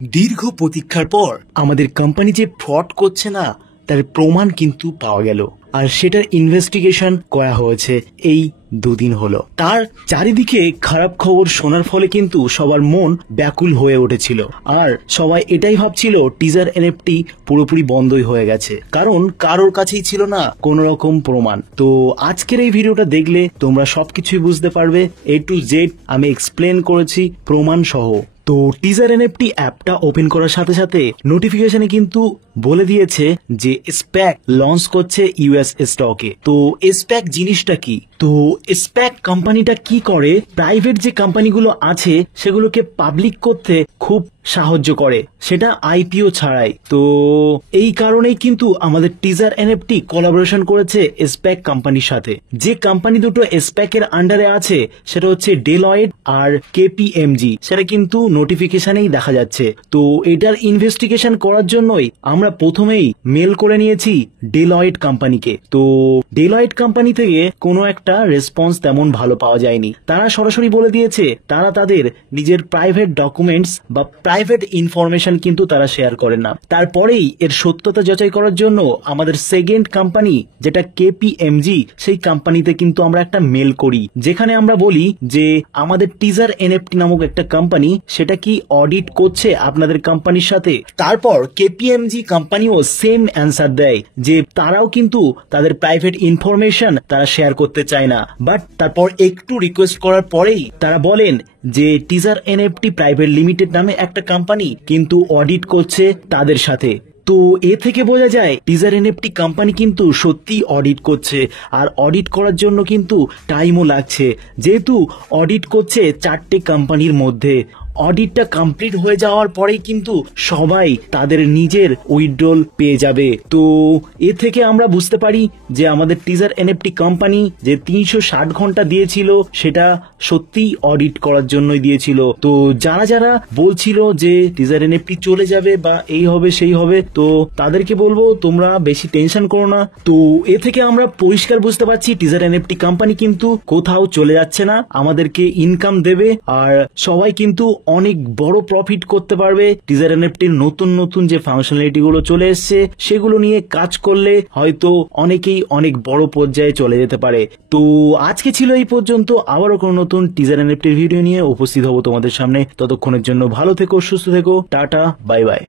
দীর্ঘ প্রতীক্ষার পর আমাদের কোম্পানি যে ফ্রড করছে না তার প্রমাণ কিন্তু পাওয়া গেল, আর সেটার ইনভেস্টিগেশন করা হয়েছে এই দুদিন হলো। তার চারিদিকে খারাপ খবর শোনার ফলে কিন্তু সবার মন ব্যাকুল হয়ে উঠেছিল, আর সবাই এটাই ভাবছিল টিজার এনএফটি পুরোপুরি বন্ধই হয়ে গেছে, কারণ কারোর কাছেই ছিল না কোনো রকম প্রমাণ। তো আজকের এই ভিডিওটা দেখলে তোমরা সবকিছুই বুঝতে পারবে, A to Z আমি এক্সপ্লেন করেছি প্রমাণ সহ। তো টিজার এনএফটি অ্যাপটা ওপেন করার সাথে সাথে নোটিফিকেশনে কিন্তু বলে দিয়েছে যে স্প্যাক লঞ্চ করছে ইউএস স্টকে। তো স্প্যাক জিনিসটা কি? তো স্প্যাক কোম্পানিটা কি করে, প্রাইভেট যে কোম্পানিগুলো আছে সেগুলোকে পাবলিক করতে খুব সাহায্য করে, সেটা আইপিও ছাড়াই। তো এই কারণেই কিন্তু আমাদের টিজার এনএফটি কোলাবোরেশন করেছে স্প্যাক কোম্পানির সাথে। যে কোম্পানি দুটো স্প্যাকের আন্ডারে আছে সেটা হচ্ছে ডেলয়েট আর কেপিএমজি, সেটা কিন্তু নোটিফিকেশনেই দেখা যাচ্ছে। তো এটার ইনভেস্টিগেশন করার জন্যই আমরা প্রথমেই মেল করে নিয়েছি ডেলয়েট কোম্পানিকে। তো ডেলয়েট কোম্পানি থেকে কোনো একটা রেসপন্স তেমন ভালো পাওয়া যায়নি। তারা সরাসরি বলে দিয়েছে তারা তাদের নিজের প্রাইভেট ডকুমেন্টস বা প্রাইভেট ইনফরমেশন কিন্তু তারা শেয়ার করে না। তারপরেই এর সত্যতা যাচাই করার জন্য আমাদের সেকেন্ড কোম্পানি যেটা কেপিএমজি, সেই কোম্পানিতে কিন্তু আমরা একটা মেল করি, যেখানে আমরা বলি যে আমাদের টিজার এনএফটি নামক একটা কোম্পানি সেটা কি অডিট করছে আপনাদের কোম্পানির সাথে। তারপর কেপিএমজি কোম্পানিও সেম অ্যান্সার দেয় যে তারাও কিন্তু তাদের প্রাইভেট ইনফরমেশন তারা শেয়ার করতে চায় না। বাট তারপর একটু রিকোয়েস্ট করার পরেই তারা বলেন যে টিজার এনএফটি প্রাইভেট লিমিটেড নামে একটা কোম্পানি কিন্তু অডিট করছে তাদের সাথে। তো এ থেকে বোঝা যায় টিজার এনএফটি কোম্পানি কিন্তু সত্যি অডিট করছে, আর অডিট করার জন্য কিন্তু টাইমও লাগছে, যেহেতু অডিট করছে 4টে কোম্পানির মধ্যে। অডিটটা কমপ্লিট হয়ে যাওয়ার পরেই কিন্তু সবাই তাদের নিজের উইথড্রল পেয়ে যাবে। তো এ থেকে আমরা বুঝতে পারি যে আমাদের টিজার এনএফটি কোম্পানি যে 360 ঘন্টা দিয়েছিল সেটা সত্যি অডিট করার জন্যই দিয়েছিল। তো যারা যারা বলছিল যে টিজার এনএফটি চলে যাবে বা এই হবে সেই হবে, তো তাদেরকে বলবো তোমরা বেশি টেনশন করো না। তো এ থেকে আমরা পরিষ্কার বুঝতে পারছি টিজার এনএফটি কোম্পানি কিন্তু কোথাও চলে যাচ্ছে না, আমাদেরকে ইনকাম দেবে, আর সবাই কিন্তু অনেক বড় প্রফিট করতে পারবে। টিজার এনএফটির নতুন নতুন যে ফাংশনালিটি গুলো চলে এসছে সেগুলো নিয়ে কাজ করলে হয়তো অনেকেই অনেক বড় পর্যায়ে চলে যেতে পারে। তো আজকে ছিল এই পর্যন্ত, আবারও কোনো নতুন টিজার এনএফটির ভিডিও নিয়ে উপস্থিত হব তোমাদের সামনে। ততক্ষণের জন্য ভালো থেকো, সুস্থ থেকো, টাটা, বাই বাই।